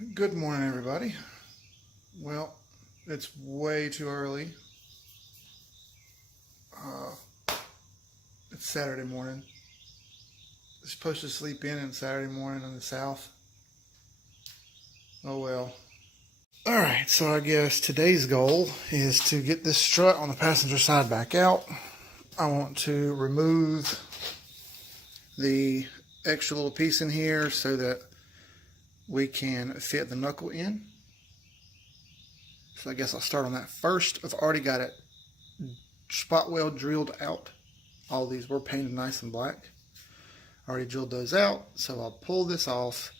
Good morning, everybody. Well, it's way too early. It's Saturday morning. I'm supposed to sleep in on Saturday morning in the South. Oh well. Alright, so I guess today's goal is to get this strut on the passenger side back out. I want to remove the extra little piece in here so that we can fit the knuckle in. So I guess I'll start on that first. I've already got it spot weld drilled out. All these were painted nice and black. I already drilled those out, so I'll pull this off,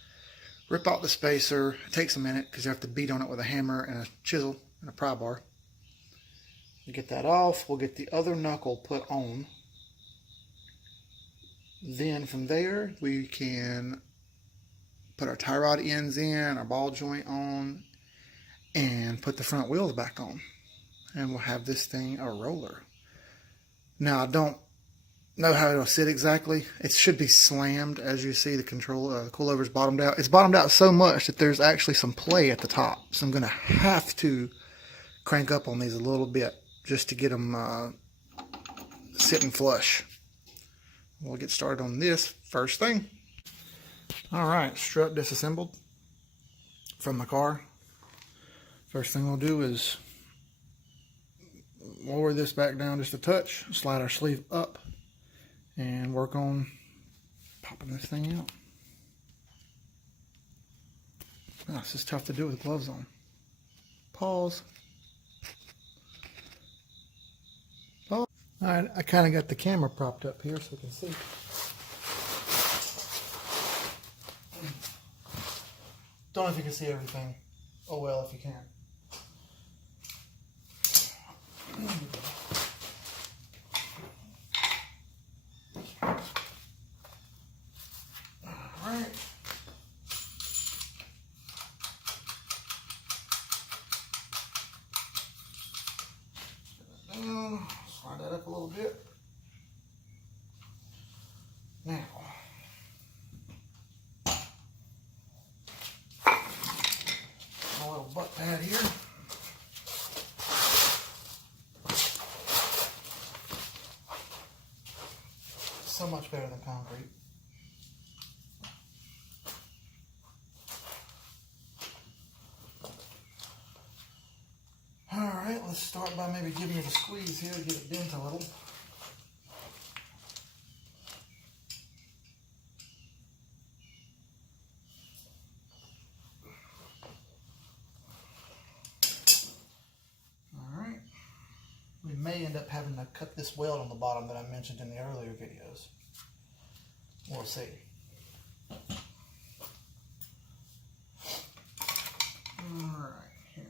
rip out the spacer. It takes a minute because you have to beat on it with a hammer and a chisel and a pry bar. You get that off, we'll get the other knuckle put on. Then from there, we can put our tie rod ends in, our ball joint on, and put the front wheels back on. And we'll have this thing a roller. Now, I don't know how it'll sit exactly. It should be slammed. As you see, the coilover's bottomed out. It's bottomed out so much that there's actually some play at the top. So I'm going to have to crank up on these a little bit just to get them sitting flush. We'll get started on this first thing. Alright, strut disassembled from the car. First thing we'll do is lower this back down just a touch, slide our sleeve up, and work on popping this thing out. Oh, this is tough to do with gloves on. Pause. Pause. Alright, I kind of got the camera propped up here so we can see. Don't know if you can see everything. Oh well, if you can. Alright. Down, slide that up a little bit. Now, a little butt pad here. So much better than concrete. Alright, let's start by maybe giving it a squeeze here to get it bent a little. Alright. We may end up having to cut this weld on the bottom that I mentioned in the earlier videos. We'll see. Alright, here.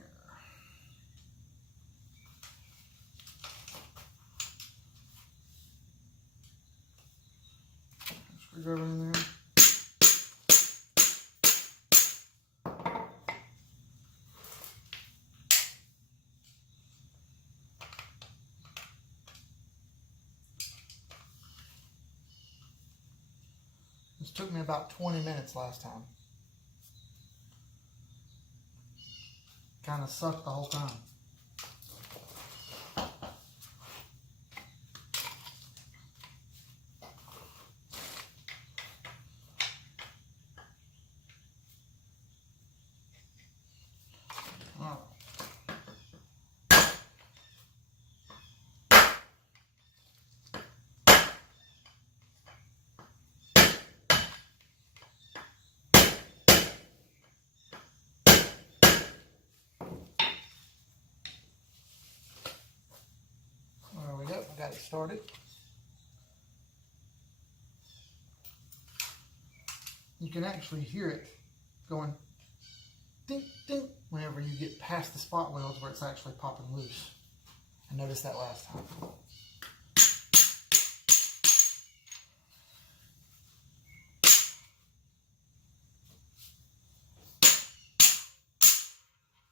Screwdriver in there. This took me about 20 minutes last time. Kind of sucked the whole time. Got it started. You can actually hear it going ding ding whenever you get past the spot welds where it's actually popping loose. I noticed that last time.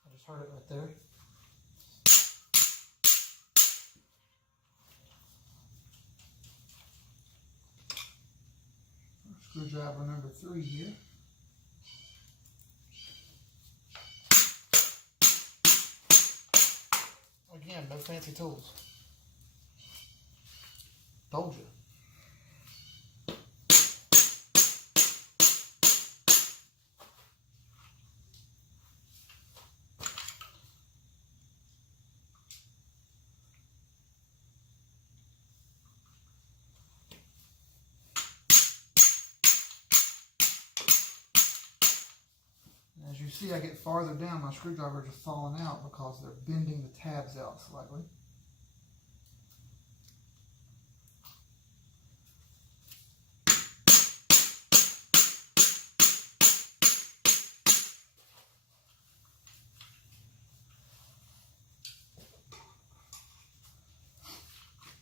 I just heard it right there. Screwdriver number 3 here. hand, no fancy tools. Told you. As you see, I get farther down, my screwdriver just falling out because they're bending the tabs out slightly.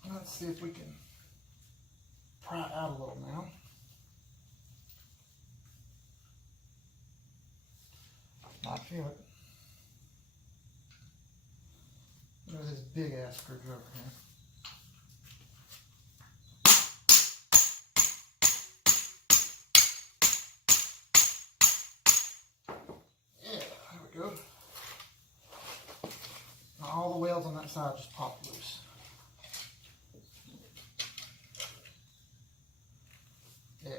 Let's see if we can pry it out a little now. I feel it. Look at this big ass screwdriver here. Yeah, there we go. Now all the weld on that side just popped loose. Yeah.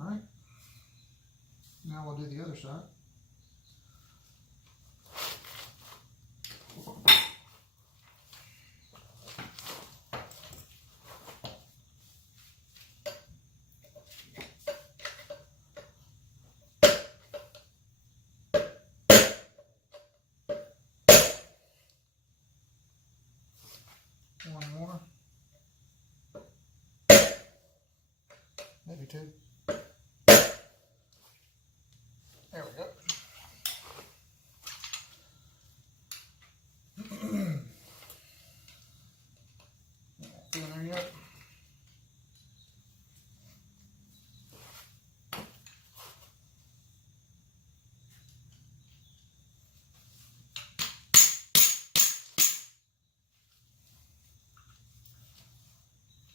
Alright. Now we'll do the other side. One more. Maybe two. There we go. In there yet?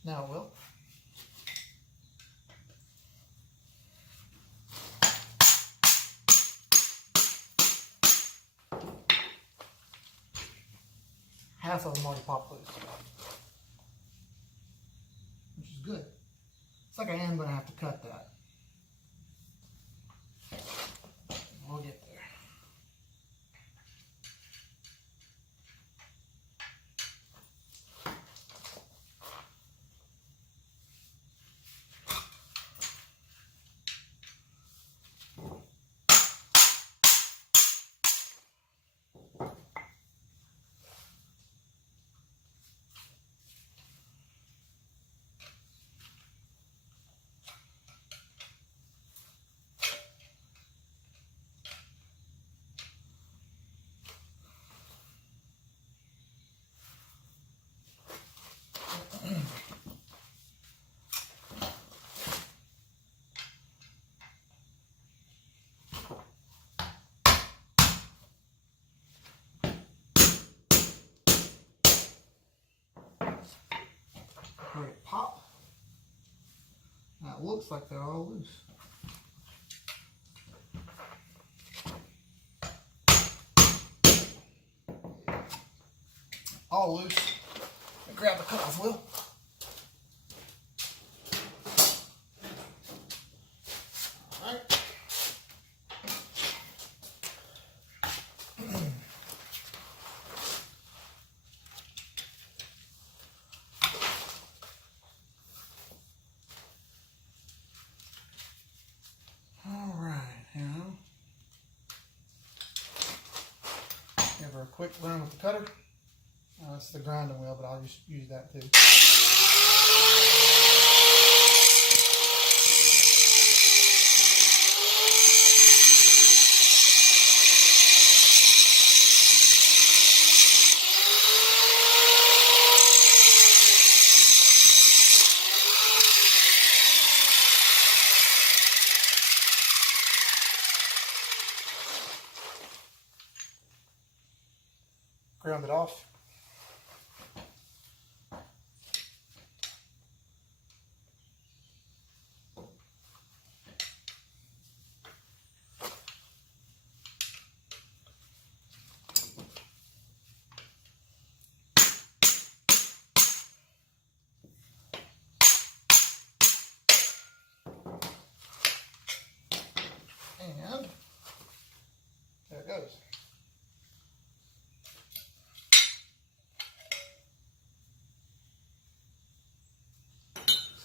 Now it will. Half of them already popped loose, which is good. It's like I am going to have to cut that. We'll get there. Heard it pop. Now it looks like they're all loose. All loose. Let me grab the cutoff wheel. Alright. Give her a quick run with the cutter. That's the grinding wheel, but I'll just use that too. Ground it off.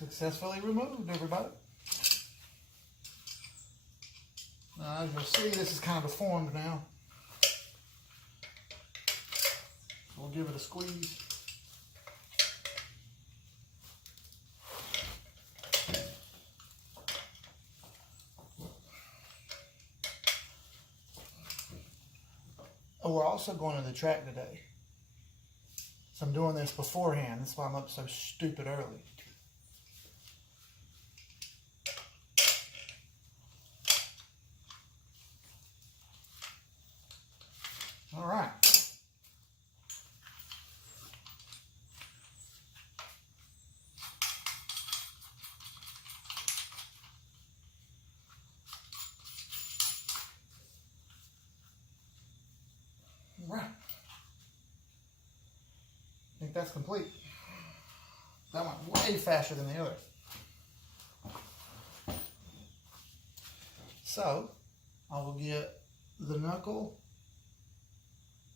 Successfully removed, everybody. Now, as you'll see, this is kind of deformed now. We'll give it a squeeze. Oh, we're also going to the track today. So I'm doing this beforehand. That's why I'm up so stupid early. All right. All right. I think that's complete. That went way faster than the other. So, I will get the knuckle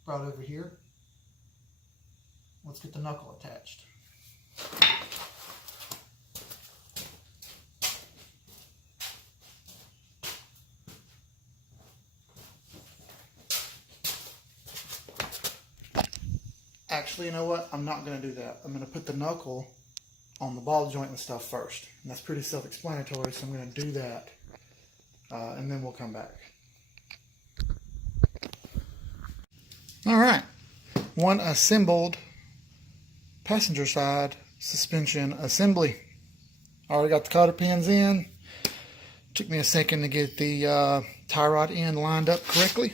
brought over here. Let's get the knuckle attached. Actually, you know what? I'm not going to do that. I'm going to put the knuckle on the ball joint and stuff first. And that's pretty self-explanatory, so I'm going to do that. And then we'll come back. All right. One assembled passenger side suspension assembly. Already got the cotter pins in. Took me a second to get the tie rod end lined up correctly.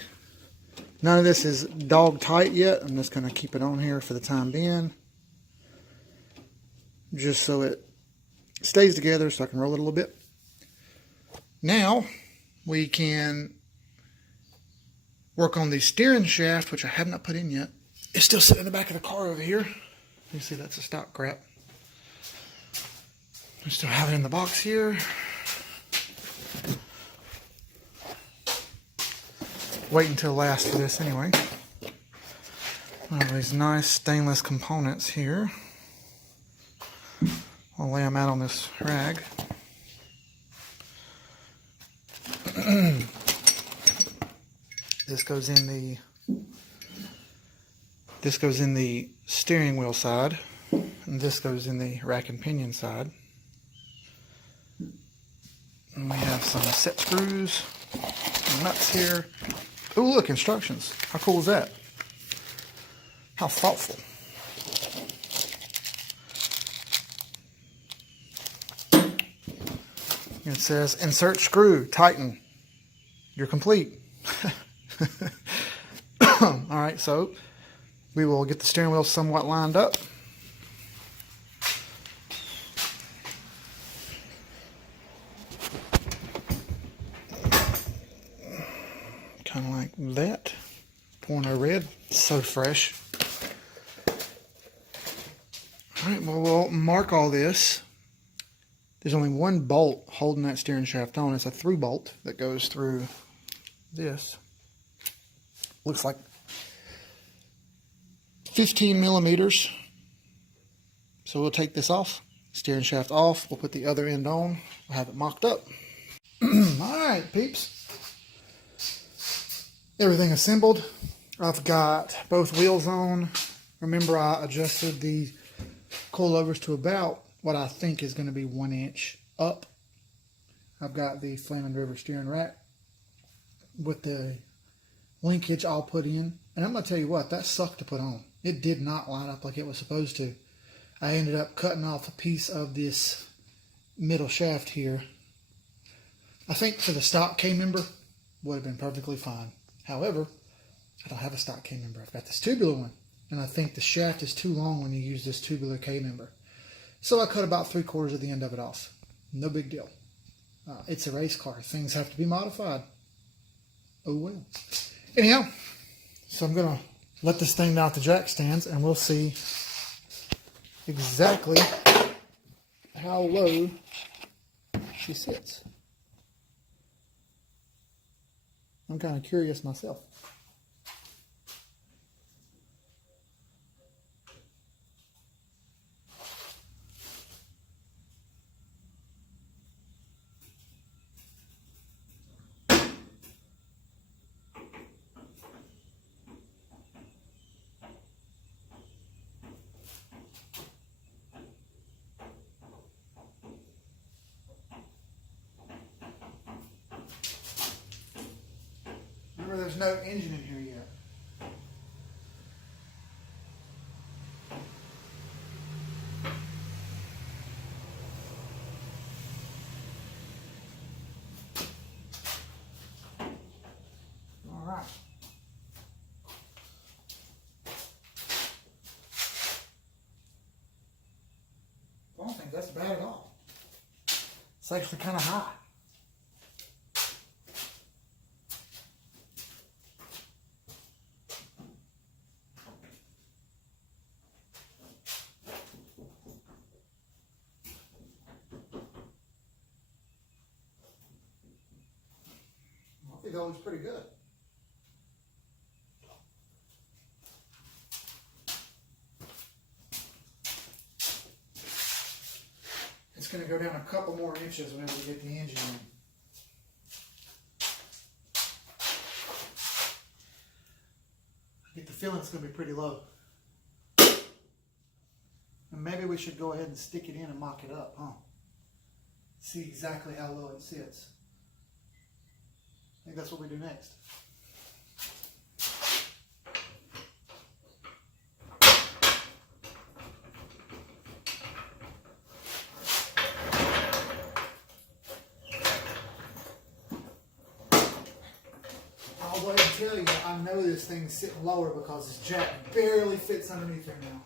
None of this is dog tight yet. I'm just going to keep it on here for the time being. Just so it stays together so I can roll it a little bit. Now we can work on the steering shaft, which I have not put in yet. It's still sitting in the back of the car over here. You see that's a stock crap. I still have it in the box here. Wait until last for this anyway. I have these nice stainless components here. I'll lay them out on this rag. This goes in the steering wheel side, and this goes in the rack and pinion side. And we have some set screws, some nuts here. Oh, look, instructions. How cool is that? How thoughtful. It says, insert screw, tighten. You're complete. Alright, so we will get the steering wheel somewhat lined up. Kind of like that. Porno red. So fresh. Alright, well, we'll mark all this. There's only one bolt holding that steering shaft on. It's a through bolt that goes through this. Looks like 15 millimeters. So we'll take this off. Steering shaft off. We'll put the other end on. We'll have it mocked up. Alright, peeps. Everything assembled. I've got both wheels on. Remember, I adjusted the coilovers to about what I think is going to be 1 inch up. I've got the Flaming River steering rack with the linkage all put in. And I'm going to tell you what, that sucked to put on. It did not line up like it was supposed to. I ended up cutting off a piece of this middle shaft here. I think for the stock K-member would have been perfectly fine. However, I don't have a stock K-member. I've got this tubular one. And I think the shaft is too long when you use this tubular K-member. So I cut about 3/4 of the end of it off. No big deal. It's a race car. Things have to be modified. Oh well. Anyhow, so I'm going to let this thing down at the jack stands and we'll see exactly how low she sits. I'm kind of curious myself. Remember, there's no engine in here yet. All right. I don't think that's bad at all. It's actually kind of high. I think that looks pretty good. It's going to go down a couple more inches whenever we get the engine in. I get the feeling it's going to be pretty low. And maybe we should go ahead and stick it in and mock it up, huh? See exactly how low it sits. I think that's what we do next. I'll go ahead and tell you, I know this thing's sitting lower because this jack barely fits underneath there now.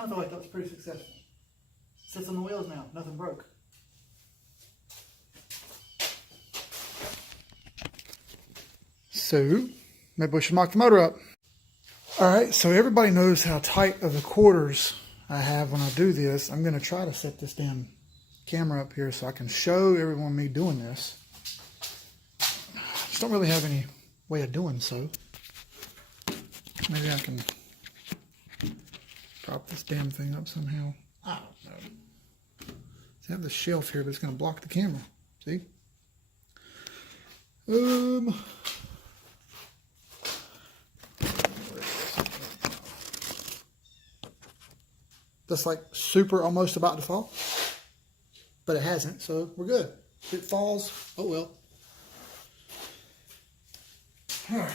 I feel like that was pretty successful. Sits on the wheels now, nothing broke. So, maybe we should mock the motor up. Alright, so everybody knows how tight of the quarters I have when I do this. I'm going to try to set this damn camera up here so I can show everyone me doing this. Just don't really have any way of doing so. Maybe I can prop this damn thing up somehow. I don't know. I have the shelf here, but it's going to block the camera. See? That's like super almost about to fall, but it hasn't, so we're good. If it falls, oh well. All right.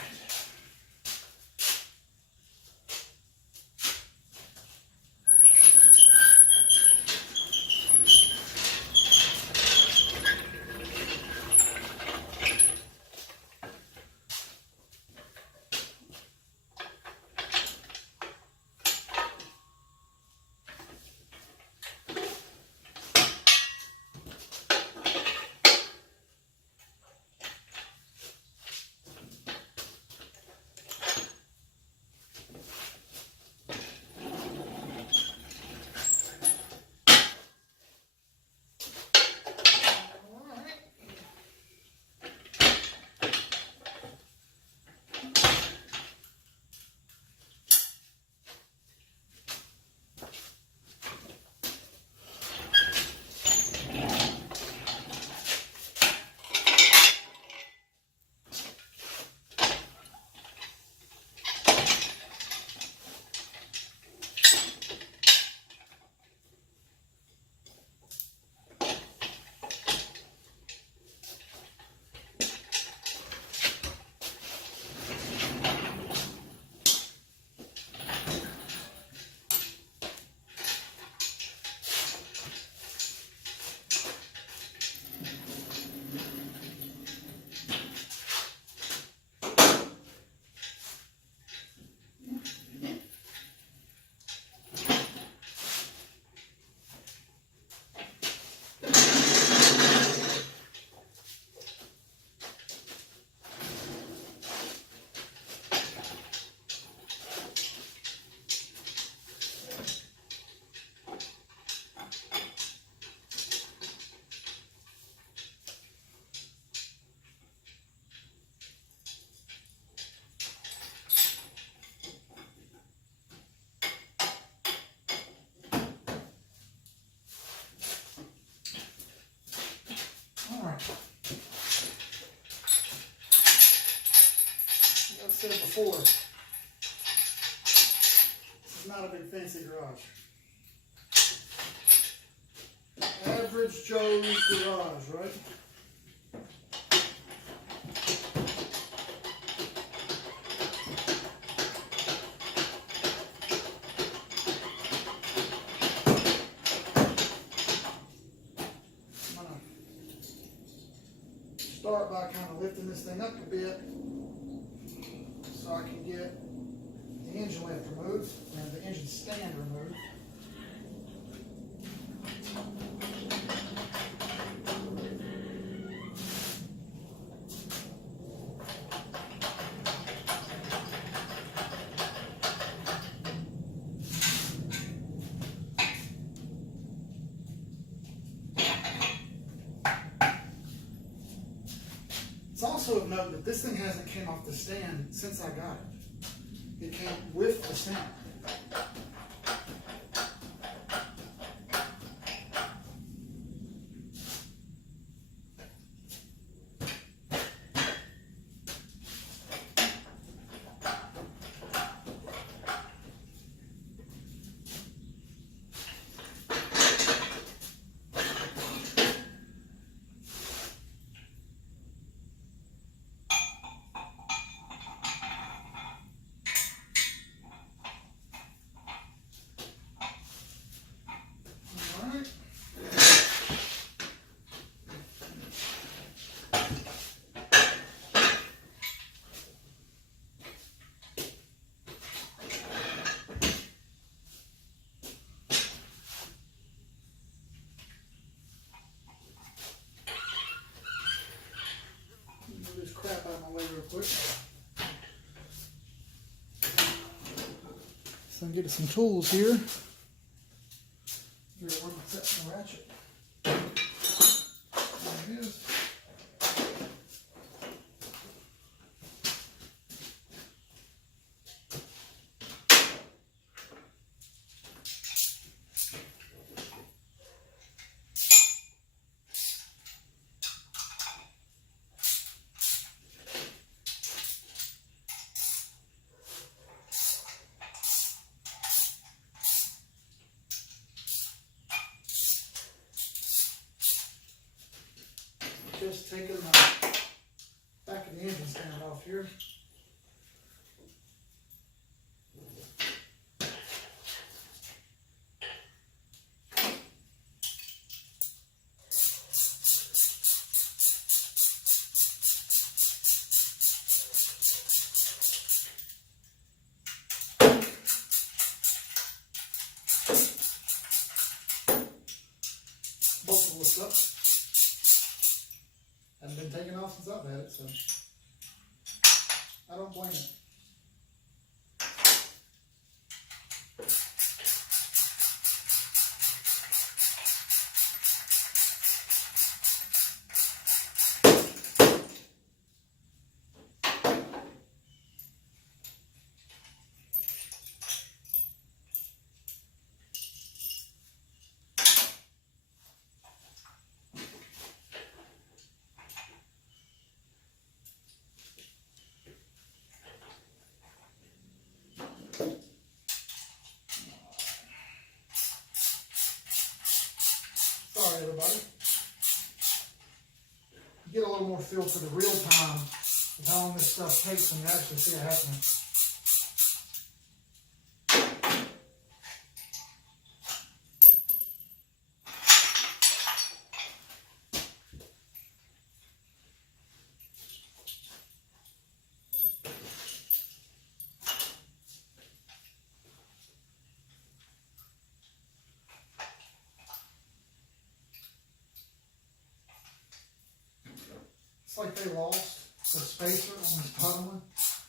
said before, this is not a big fancy garage. Average Joe's garage, right? I'm gonna start by kind of lifting this thing up a bit so I can get the engine lift removed and the engine stand removed. It's also of note that this thing hasn't came off the stand since I got it. It came with the stand. Crap out of my way real quick. So I'm getting some tools here. Figure out where my set my ratchet. There it is. Just taking the back of the engine stand off here. Both will lift up. Hasn't been taken off since I've had it, so I don't blame it. Sorry, everybody. Get a little more feel for the real time of how long this stuff takes when you actually see it happening. It's like they lost the spacer on this bottom one.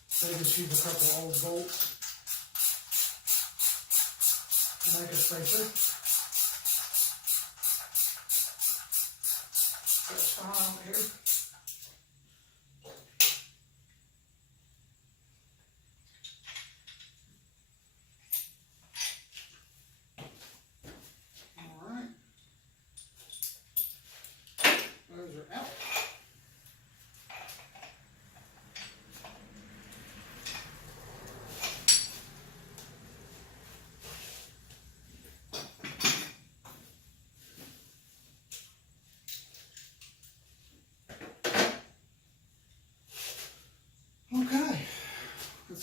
So they just used a couple of old bolts to make a spacer. That's fine, I don't care. Alright. Those are out.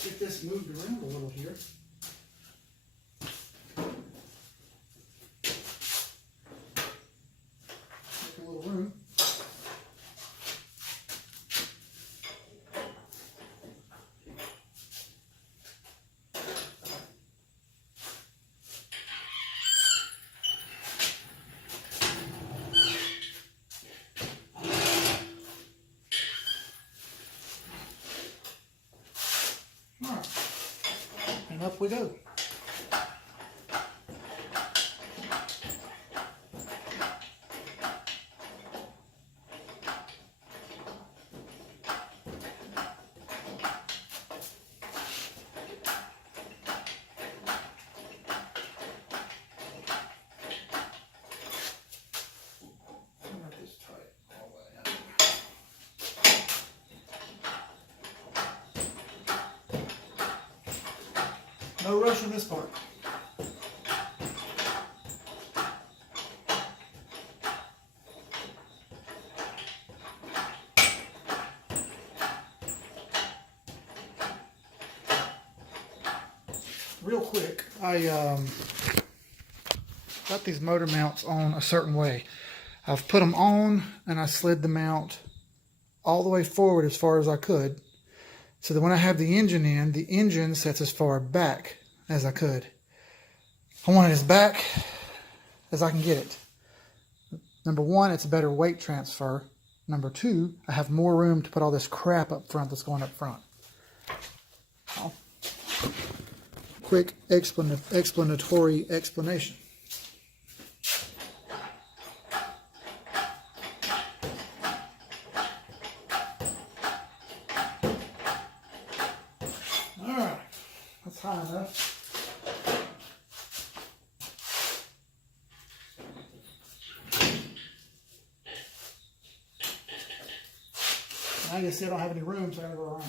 Let's get this moved around a little here. Make a little room. Alright, and up we go. No rush on this part. Real quick, I got these motor mounts on a certain way. I've put them on and I slid the mount all the way forward as far as I could, so that when I have the engine in, the engine sets as far back as I could. I want it as back as I can get it. Number one, it's a better weight transfer. Number two, I have more room to put all this crap up front that's going up front. Oh. Quick explanatory explanation. Alright, that's high enough. Now you see I don't have any room, so I gotta go around.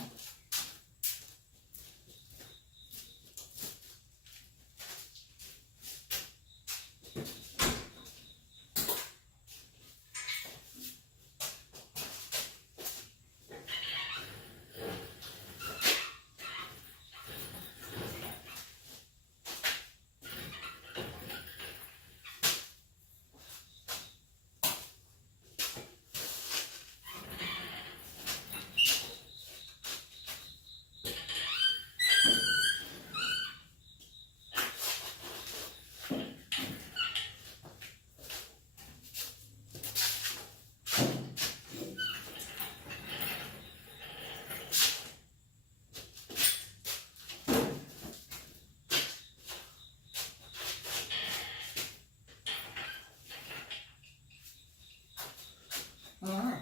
Alright.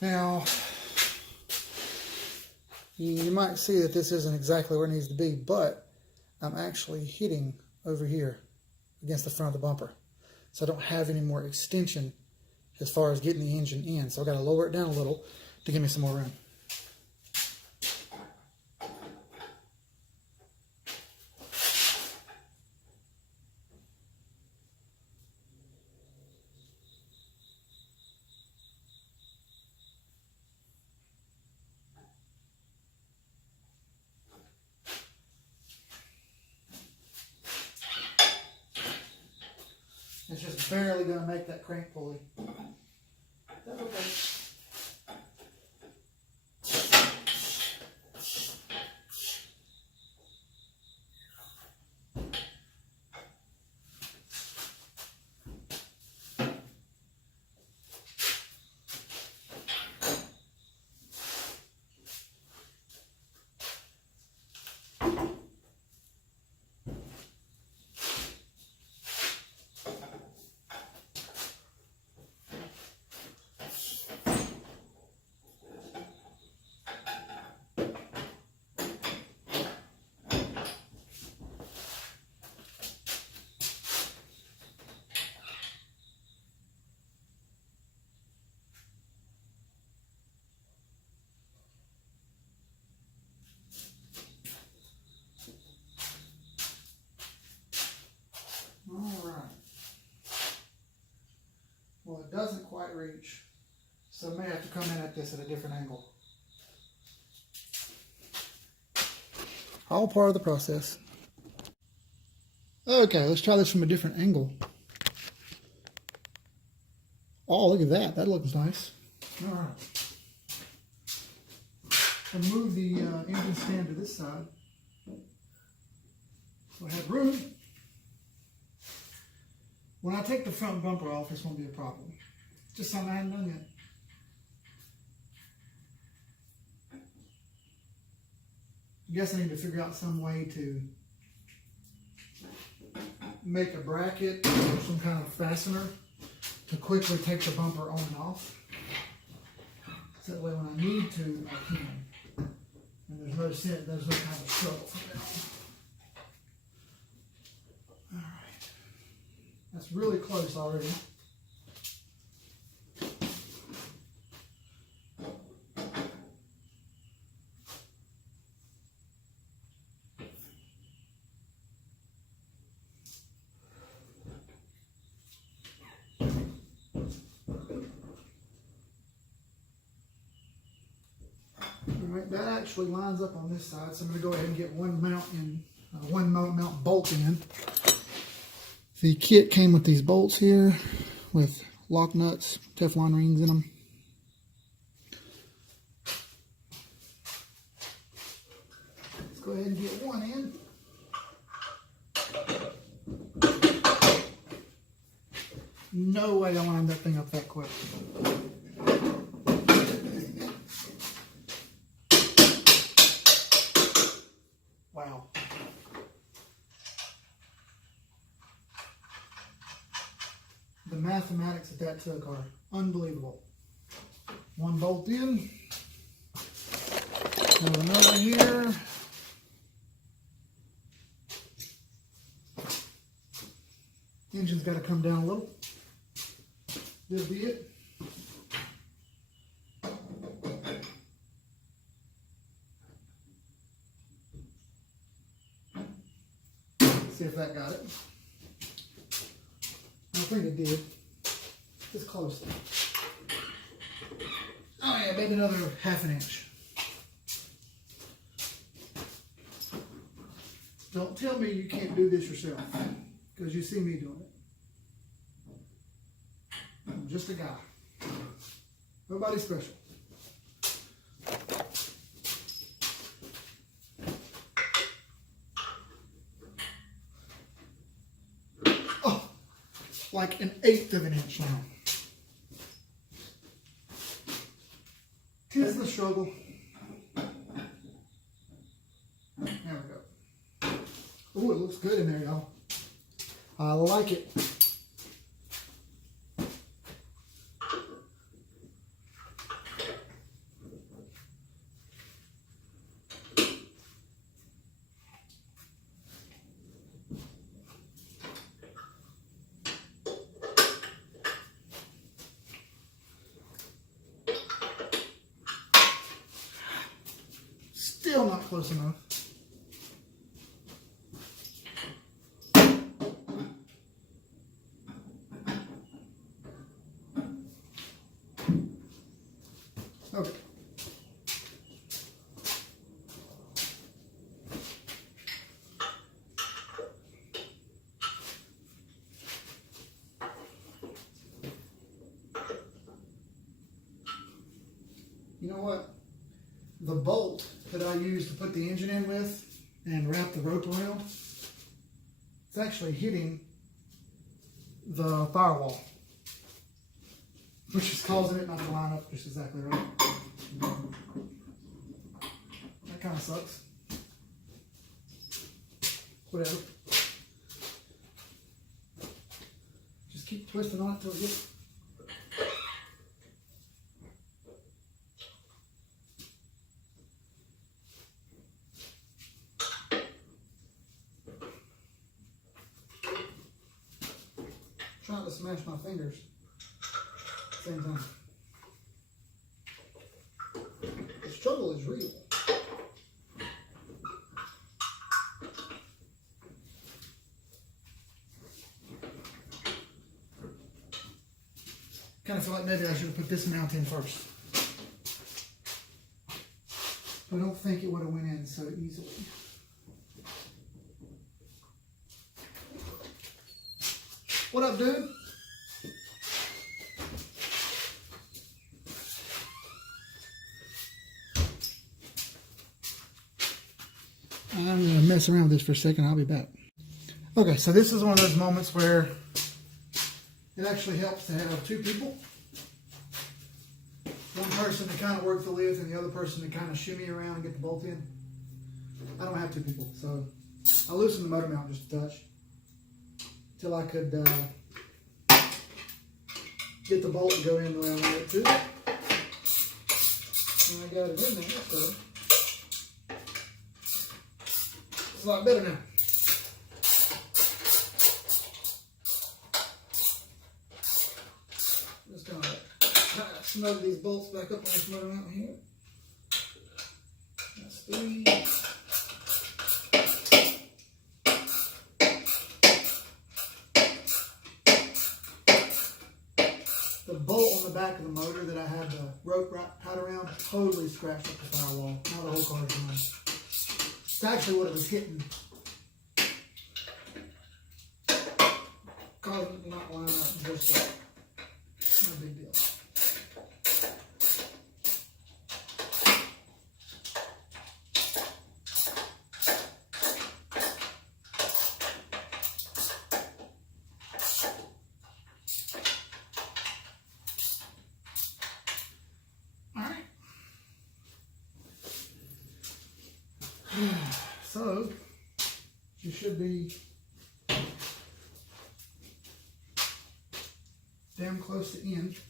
Now, you might see that this isn't exactly where it needs to be, but I'm actually hitting over here against the front of the bumper. So I don't have any more extension as far as getting the engine in. So I've got to lower it down a little to give me some more room. It's just barely going to make that crank pulley. That's okay. Alright. Well, it doesn't quite reach, so I may have to come in at this at a different angle. all part of the process. Okay, let's try this from a different angle. Oh, look at that. That looks nice. All right. I'll move the engine stand to this side. So I have room. When I take the front bumper off, this won't be a problem. Just something I haven't done yet. I guess I need to figure out some way to make a bracket or some kind of fastener to quickly take the bumper on and off. So that way when I need to, I can. And there's no kind of struggle from there on. Alright. That's really close already. Alright, that actually lines up on this side, so I'm going to go ahead and get one mount bolt in. The kit came with these bolts here with lock nuts, Teflon rings in them. Let's go ahead and get one in. No way I lined that thing up that quick. Wow. The mathematics that took are unbelievable. One bolt in. Move another here. Engine's got to come down a little. This be it. See if that got it. I think it did. It's close. Oh yeah, maybe another ½ inch. Don't tell me you can't do this yourself, because you see me doing it. I'm just a guy. Nobody special. Oh, like 1/8 of an inch now. 'Tis the struggle. There we go. Oh, it looks good in there, y'all. I like it. Still not close enough. Okay. You know what? The bolt that I used to put the engine in with and wrap the rope around, it's actually hitting the firewall, which is causing it not to line up just exactly right. That kind of sucks. Whatever. Just keep twisting on it till it gets. Trying to smash my fingers at the same time. The struggle is real. Kind of feel like maybe I should have put this mount in first. I don't think it would have went in so easily. What up, dude? I'm going to mess around with this for a second. I'll be back. Okay, so this is one of those moments where it actually helps to have two people. One person to kind of work the lids and the other person to kind of shimmy around and get the bolt in. I don't have two people, so I loosened the motor mount just a touch till I could get the bolt to go in the way I wanted it to. And I got it in there, so it's a lot better now. Just gonna snug these bolts back up on this motor mount here. That's 3. The bolt on the back of the motor that I had the rope tied around totally scratched up the firewall. Now the whole car is running. It's actually what it was hitting. Causing it to not line up just right. No big deal. So, you should be damn close to end.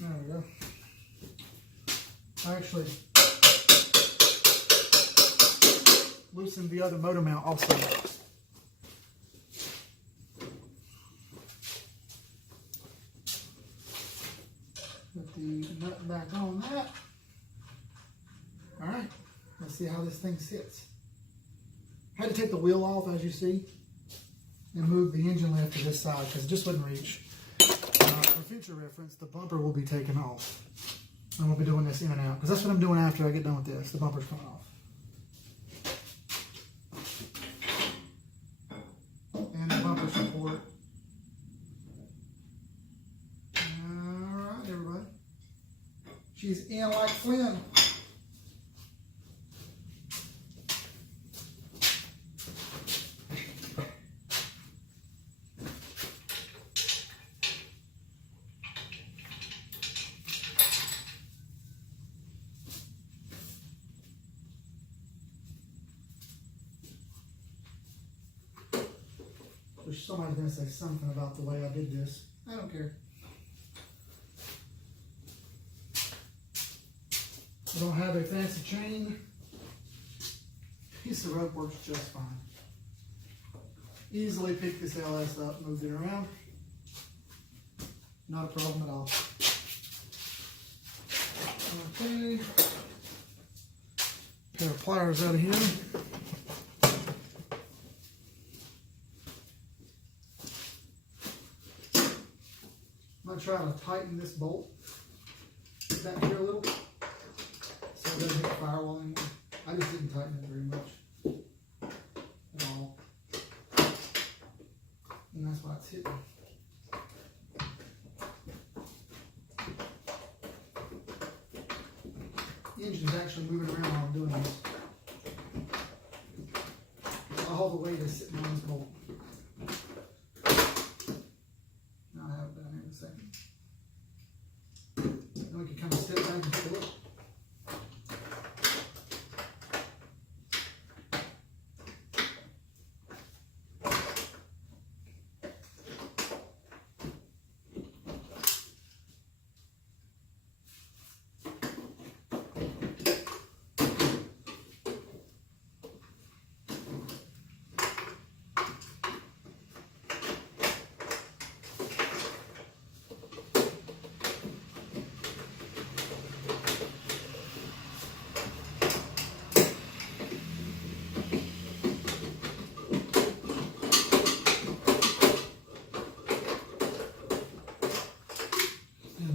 There we go. I actually loosened the other motor mount also. Put the nut back on that. Alright, let's see how this thing sits. I had to take the wheel off, as you see, and move the engine lift to this side because it just wouldn't reach. For future reference, the bumper will be taken off. And we'll be doing this in and out, because that's what I'm doing after I get done with this. The bumper's coming off. And the bumper support. Alright, everybody. She's in like Flynn. Somebody's going to say something about the way I did this. I don't care. I don't have a fancy chain. Piece of rope works just fine. Easily pick this LS up, move it around. Not a problem at all. Okay. Pair of pliers out of here. I'm going to try to tighten this bolt back here a little so it doesn't hit the firewall anymore. I just didn't tighten it very much at all. And that's why it's hitting. The engine's actually moving around while I'm doing this. All the weight is sitting on this bolt. We can kind of step back and take a look.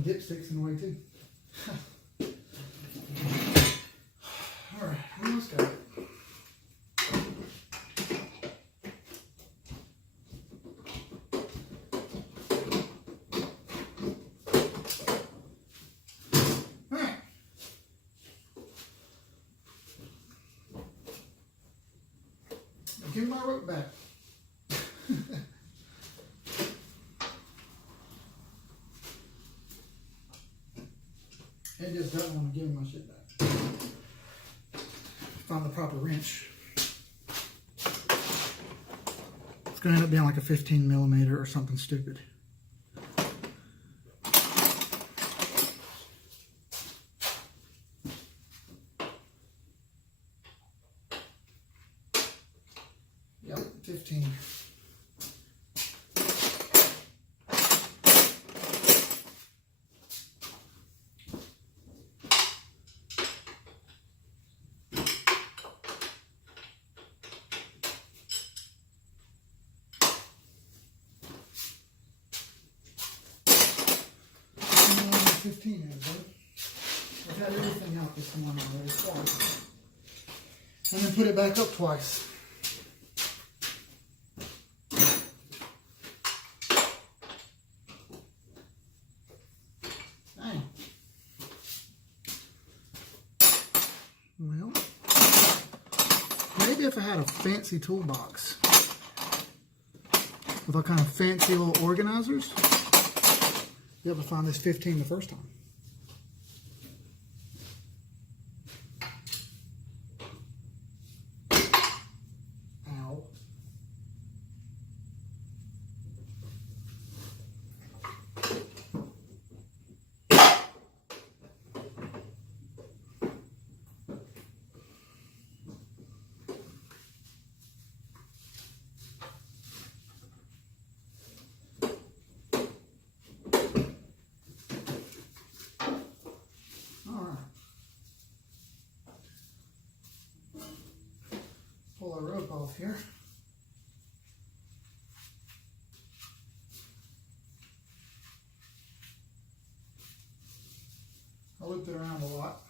dipsticks in the way too. Alright, we almost got it. Alright. Give me my rope back. It just doesn't want to give me my shit back. Find the proper wrench. It's going to end up being like a 15 millimeter or something stupid. Yep, 15. I've had everything out this morning already twice. And then put it back up twice. Dang. Well, maybe if I had a fancy toolbox with all kind of fancy little organizers, be able to find this 15 the first time. Ow. Pull our rope off here. I looped it around a lot.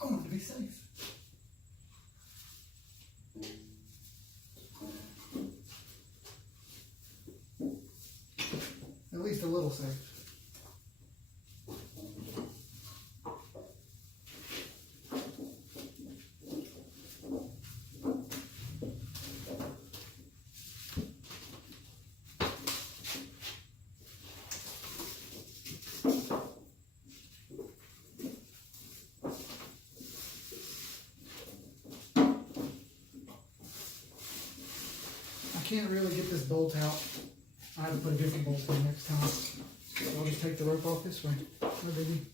I want it to be safe. At least a little safe. I can't really get this bolt out. I have to put a different bolt in next time. So I'll just take the rope off this way. No biggie.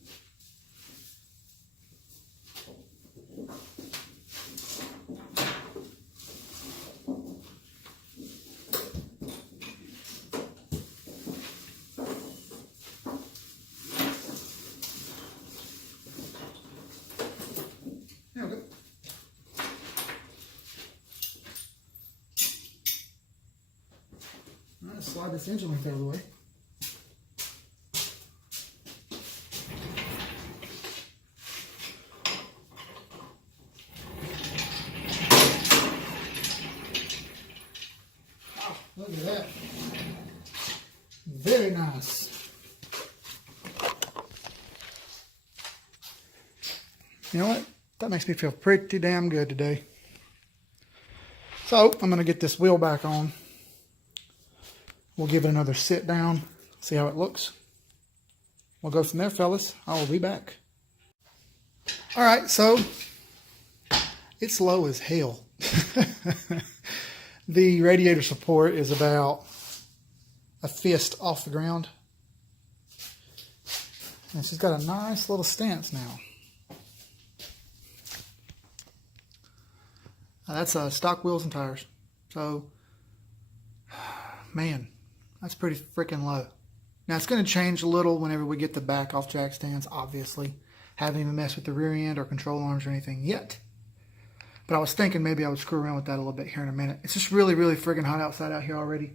There we go. Slide this engine link out of the way. Wow, look at that. Very nice. You know what? That makes me feel pretty damn good today. So I'm going to get this wheel back on. We'll give it another sit down, see how it looks. We'll go from there, fellas. I will be back. All right, so it's low as hell. The radiator support is about a fist off the ground. And she's got a nice little stance now. That's stock wheels and tires. So, man, that's pretty freaking low. Now, it's going to change a little whenever we get the back off jack stands, obviously. Haven't even messed with the rear end or control arms or anything yet. But I was thinking maybe I would screw around with that a little bit here in a minute. It's just really, really freaking hot outside out here already.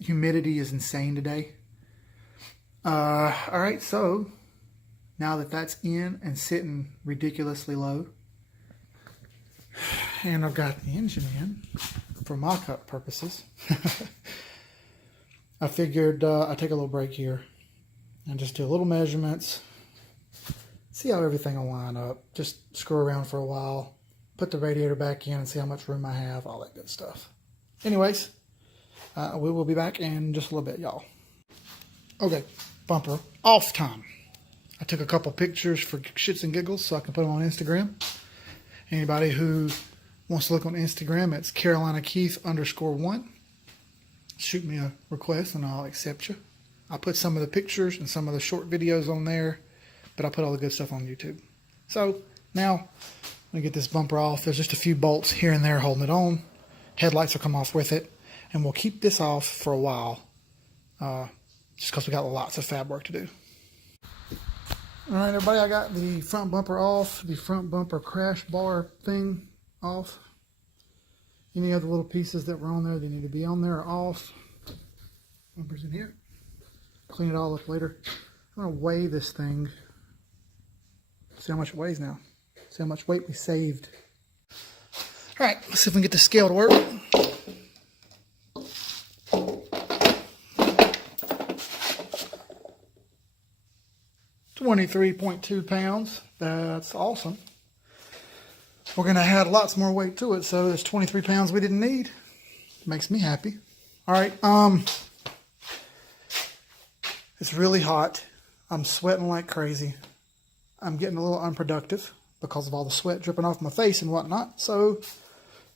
Humidity is insane today. All right, so now that that's in and sitting ridiculously low, and I've got the engine in for mock-up purposes, I figured I'd take a little break here and just do little measurements, see how everything will line up, just screw around for a while, put the radiator back in and see how much room I have, all that good stuff. Anyways, we will be back in just a little bit, y'all. Okay, bumper off time. I took a couple pictures for shits and giggles so I can put them on Instagram. Anybody who wants to look on Instagram, it's CarolinaKeith_1. Shoot me a request and I'll accept you. I'll put some of the pictures and some of the short videos on there, but I put all the good stuff on YouTube. So now I'm going to get this bumper off. There's just a few bolts here and there holding it on. Headlights will come off with it, and we'll keep this off for a while just because we got lots of fab work to do. All right, everybody, I got the front bumper off, the front bumper crash bar thing off. Any other little pieces that were on there that need to be on there are off. Bumper's in here. Clean it all up later. I'm going to weigh this thing. See how much it weighs now. See how much weight we saved. All right, let's see if we can get the scale to work. £23.2 pounds. That's awesome. We're going to add lots more weight to it, so there's 23 pounds we didn't need. Makes me happy. All right, it's really hot. I'm sweating like crazy. I'm getting a little unproductive because of all the sweat dripping off my face and whatnot. So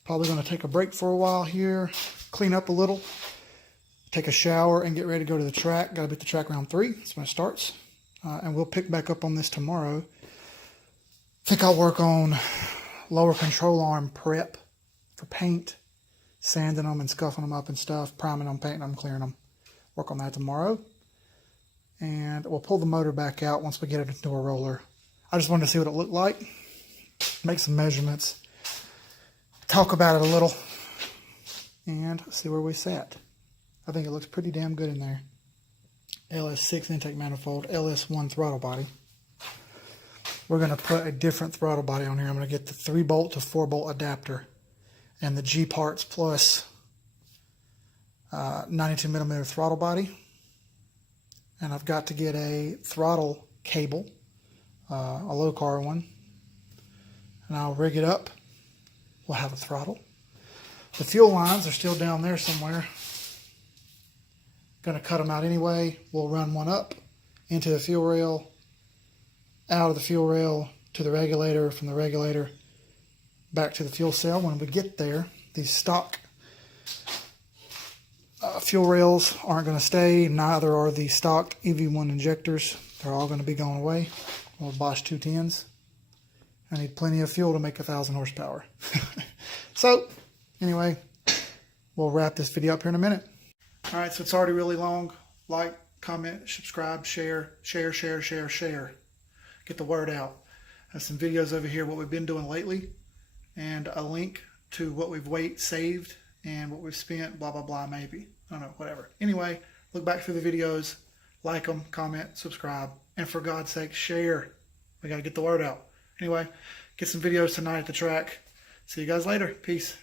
probably going to take a break for a while here, clean up a little, take a shower, and get ready to go to the track. Got to be at the track around 3. That's when it starts. And we'll pick back up on this tomorrow. I think I'll work on lower control arm prep for paint, sanding them and scuffing them up and stuff, priming them, painting them, clearing them. Work on that tomorrow. And we'll pull the motor back out once we get it into a roller. I just wanted to see what it looked like, make some measurements, talk about it a little, and see where we sat. I think it looks pretty damn good in there. LS6 intake manifold, LS1 throttle body. We're going to put a different throttle body on here. I'm going to get the 3-bolt to 4-bolt adapter and the G parts plus 92 millimeter throttle body. And I've got to get a throttle cable, a low car one, and I'll rig it up. We'll have a throttle. The fuel lines are still down there somewhere. Going to cut them out anyway. We'll run one up into the fuel rail, out of the fuel rail to the regulator, from the regulator back to the fuel cell. When we get there, these stock fuel rails aren't going to stay. Neither are the stock EV1 injectors. They're all going to be going away. Well, Bosch 210s. I need plenty of fuel to make 1,000 horsepower. So, anyway, we'll wrap this video up here in a minute. All right, so it's already really long. Like, comment, subscribe, share. Get the word out. Have some videos over here, what we've been doing lately, and a link to what we've saved and what we've spent, blah, blah, blah, maybe. I don't know, whatever. Anyway, look back through the videos, like them, comment, subscribe, and for God's sake, share. We got to get the word out. Anyway, get some videos tonight at the track. See you guys later. Peace.